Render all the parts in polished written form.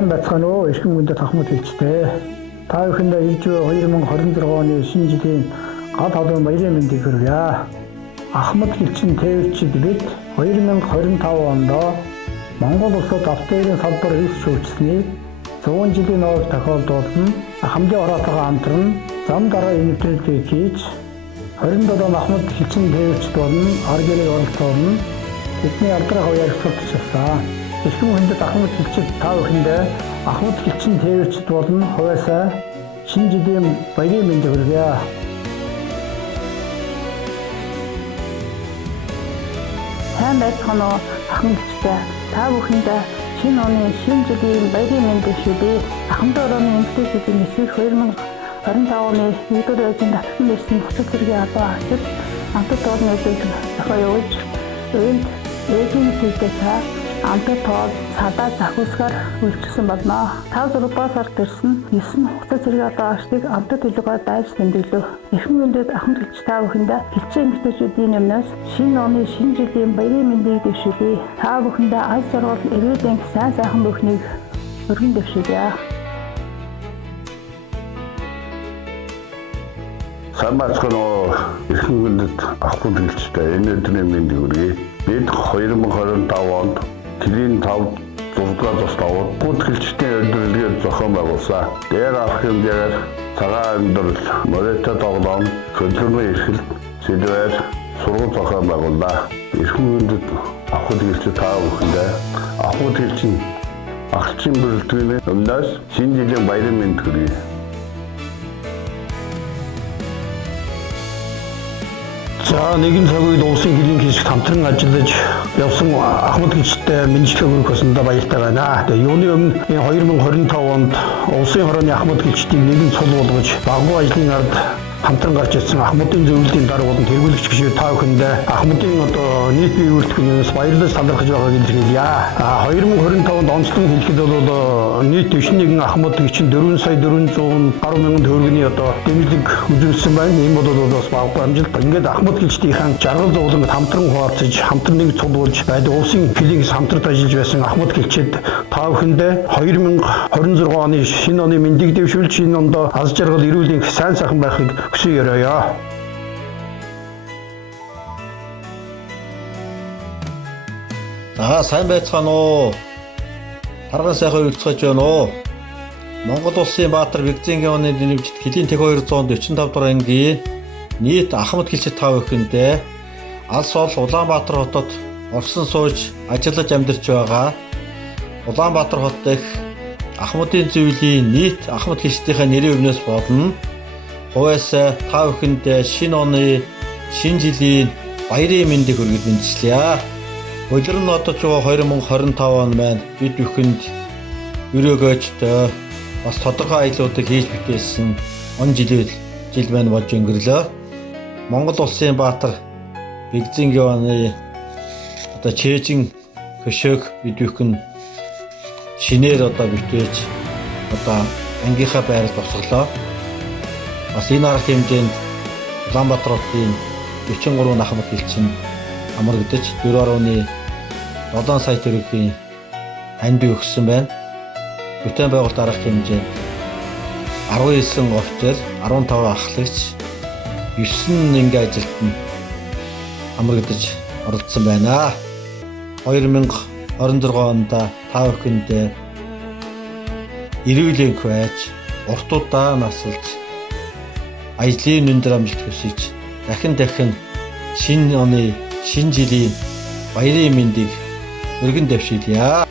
Сайн байцгаана уу эрхэм хүндэт ахмад хэлжтэй. Та бүхэндээ ирж буй 2026 оны шинэ жилийн гал халуун баярын мэндийг хүргье. Ахмад хэлчин тээвэрчид бид 2025 онд Монгол улсад автоэрийн салбар эрс шүүгчсэний 100 жилийн новыг тохиолдуулсан хамтын ороотойгоо хамтран зам дараа нэвтрүүлгийг хийж 27 Ахмад хэлчин тээвэрчид болон аргэрэг оролцоорн бидний алдрах уяарсалт чилсэн. Эрхэм хүндэт ахмад хэлчид та бүхэндээ ахмад хэлчин тээвэрчид болон хувьяасаа шинэ жилийн баярын мэндийг хүргье. Сайн байцгаана уу ахмад хэлчтэй. Та бүхэндээ шинэ оны шинэ жилийн баярын мэндийг шүлье. Ахмад орооны эмэгтэй жилийн нисэх 2025 оны 1-р байрны татсан байсан буцаж зэргийн албан хаагчид амтд тоолны үзүүлэлт зохио явуулж үүнд ээжийн зүйлтэй цаа амтд тоол цадаа захиусгаар үйлчилсэн болно. 5-6 сард ирсэн 9 хугацаа зэргийн албан хаагчдыг амтд илүүгээр дайж тэмдэглэв. Эрхэм хүндэт ахмад хэлч та бүхэндээ хэлцээ эмэгтэйчүүдийн өмнөөс шинэ оны шинэ жилийн баярын мэндийг дэвшүүлье. Та бүхэндээ аль жаргал эрүүлийн сайн сайхан бүхнийг өргөн дэвшүүлье. Сайн байцгаана уу эрхэм хүндэт ахмад хэлчтэй. Энэ өдрийн мэндийг хүргэе. Бид 2025 онд Тэлийн 5 6-р тусдаа ахмад хэлчтэй өдрөлгөөр зохион байгуулсан. Дээр авах хэмжээгээр цагаан амьдрал, моритой тоглоом, хөдөлмөрийн эрхлэл, сэдвээр сургууль зохион байгууллаа. Эрхэм хүндэт ахмад хэлчид та бүхэндээ ахмад хэлчин агчийн бүрэлдэхүүний өмнөөс шинэ жилийн баярын мэнд хүргэе. За нэгэн цагүед улсын хилийн хэсэгт хамтран ажиллаж явсан ахмад хэлчтэй мэндчлэг өгөх болсондоо баяртай байна. Тэгээ юуны өмнө 2025 онд улсын хорооны ахмад хэлчдийг нэгэн цул болгож багуу ажлын ард хамтран гарч ирсэн ахмадын зөвлөлийн дарга болон тэргүүлэгч гишүүд та бүхэндээ ахмадын нийт бие бүртгэнээс баярлалж талархаж байгааг илэрхийлье. 2025 онд онцлог хэлэхэд бол нийт 91 ахмад гичин 4,400,000 төгрөгийн дэмжлэг үзүүлсэн байна. Энэ бол бас багагүй амжилт. Ингээд ахмад хэлчдийн жаргал зовлонгод хамтран хуваалцаж хамтран нэг цул болж байдаг улсын хилээс хамтран ажиллаж байсан ахмад хэлчид та бүхэндээ 2026 оны шинэ оны мэндийг дэвшүүлж энэ онд аз жаргал эрүүлийн сайн сайхан байхыг хүсье яриа. Сайн байцгаана уу. Харган сайхан үйлцгэж байна уу. Монгол улсын Баатар Бэгзингийн оны нэмжид Хэлийн тэг 245 дугаар ангийн нийт ахмад хэлчид та бүхэндээ алс ол Улаанбаатар хотод орсон сууж ажиллаж амьдарч байгаа Улаанбаатар хот дэх ахмадын зөвлөлийн нийт ахмад хэлчдийнхээ нэрийн өмнөөс болно. Хувьяасаа та бүхэндээ шинэ оны шинэ жилийн баярын мэндийг хүргэж мэдчилье. Өдөр нь одож байгаа 2025 он маань бид бүхэнд өрөөгөөжтэй бас тодорхой аяллуудыг хийж бүтээсэн он жил маань болж өнгөрлөө. Монгол улсын Баатар Бэгзингийн оны чэйжин хөшөөг бид бүхэн шинээр бүтээж ангийнхаа байрал босголоо. Бас энэ арга хэмжээнд Улаанбаатар хотын 43 ахмад хэлчин амрагдаж 4.7 сая төгрөгийн ханд өгсөн байна. Бүтээн байгуулалт арга хэмжээнд 19 офицер, 15 ахлагч, 9 нэмгийн ажилтан амрагдаж оролцсон байна. 2026 онд та бүхэндээ эрүүлийн байж, уртуудаа насалж, ажлын өндөр амжилт хүсэж дахин шинэ оны шинэ жилийн баярын мэндийг өргөн дэвшүүлье.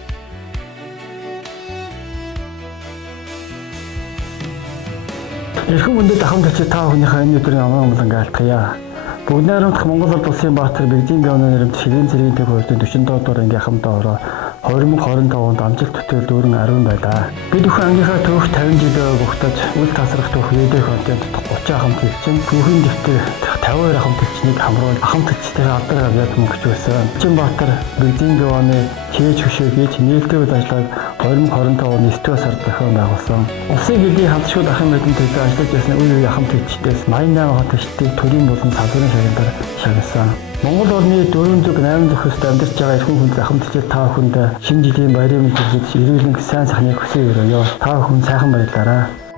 Эрхэм хүндэт ахмад хэлчид та бүхнийхээ энэ өдрийн амгалан айлтгая. Бүгд найрамдах Монгол улсын Баатар Бэгзингийн оны нэрмт Хэлийн цэргийн тэг 247 дугаар ангийн ахмадаа ороо 2025 онд амжилт төтөл дүүрэн ариун байлаа. Бид бүхэн ангийнхаа түүх 50 жилөө бүгтаж үл тасрах түүх видео контент 30 ахмад хэлчин түүхийн дэвтэр 52 ахмад хэлчнийг хамруулж ахмад хэлчдийн алдар аваад мөнгөч байсан. Баатар Бэгзингийн оны чээж хөшөө хийж нээлттэй үйл ажиллагааг 2025 оны 9 сард зохион байгуулсан. Улсын хилийн хамтшгүй ахын мэдэн төлөө ажиллаж байсан үе үе ахмад хэлчдээс 88 ахмад хэлчдийг төрийн болон салбарын шагналаар шагналсан. Монгол орны 400-800 хүнд амьдарч байгаа эрхэм хүн ахмад хичээл та бүхэнд шинэ жилийн баярын мэндийг эрүүлэн сайн сайхныг хүсье өрөөё. Та бүхэн сайхан баярлаарай.